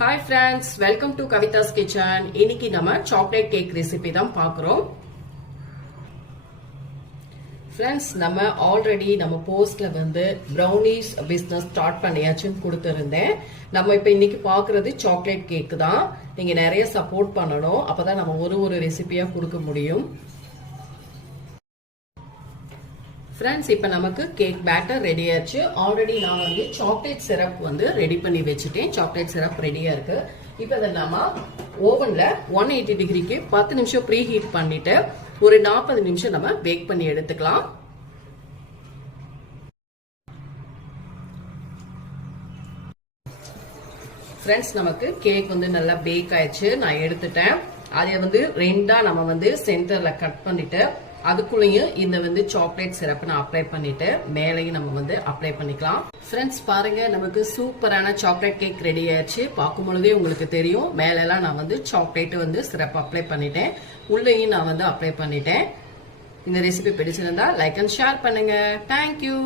Hi friends, welcome to Kavita's Kitchen. இன்னைக்கு நம்ம chocolate cake recipe தான் பார்க்குறோம். Friends, நம்ம ஆல்ரெடி நம்ம போஸ்ட்ல வந்து brownies business ஸ்டார்ட் பண்ணியாச்சுன்னு கொடுத்திருந்தேன். நம்ம இப்போ இன்னைக்கு பார்க்குறது சாக்லேட் கேக் தான். நீங்க நிறைய சப்போர்ட் பண்ணணும். அப்பதான் நம்ம ஒரு ரெசிபியா கொடுக்க முடியும். ஃப்ரெண்ட்ஸ், இப்போ நமக்கு கேக் பேட்டர் ரெடி ஆச்சு. ஆல்ரெடி நான் வந்து சாக்லேட் சிரப் வந்து ரெடி பண்ணி வச்சுட்டேன். சாக்லேட் சிரப் ரெடியா இருக்கு. இப்போ அதை நம்ம ஓவன்ல 180 டிகிரிக்கு 10 நிமிஷம் ப்ரீ ஹீட் பண்ணிட்டு ஒரு 40 நிமிஷம் நம்ம பேக் பண்ணி எடுத்துக்கலாம். ஃப்ரெண்ட்ஸ், நமக்கு கேக் வந்து நல்லா பேக் ஆயிடுச்சு. நான் எடுத்துட்டேன். அதை வந்து ரெண்டா நம்ம வந்து சென்டர்ல கட் பண்ணிட்டு அதுக்குள்ளேயும் இந்த வந்து சாக்லேட் சிரப் நான் அப்ளை பண்ணிட்டு மேலையும் நம்ம வந்து அப்ளை பண்ணிக்கலாம். ஃப்ரெண்ட்ஸ், பாருங்க, நமக்கு சூப்பரான சாக்லேட் கேக் ரெடி ஆயிடுச்சு. பார்க்கும் பொழுதே உங்களுக்கு தெரியும். மேலெல்லாம் நான் வந்து சாக்லேட் வந்து சிரப் அப்ளை பண்ணிட்டேன். உள்ளேயும் நான் வந்து அப்ளை பண்ணிட்டேன். இந்த ரெசிபி பிடிச்சிருந்தா லைக் அண்ட் ஷேர் பண்ணுங்க. தேங்க்யூ.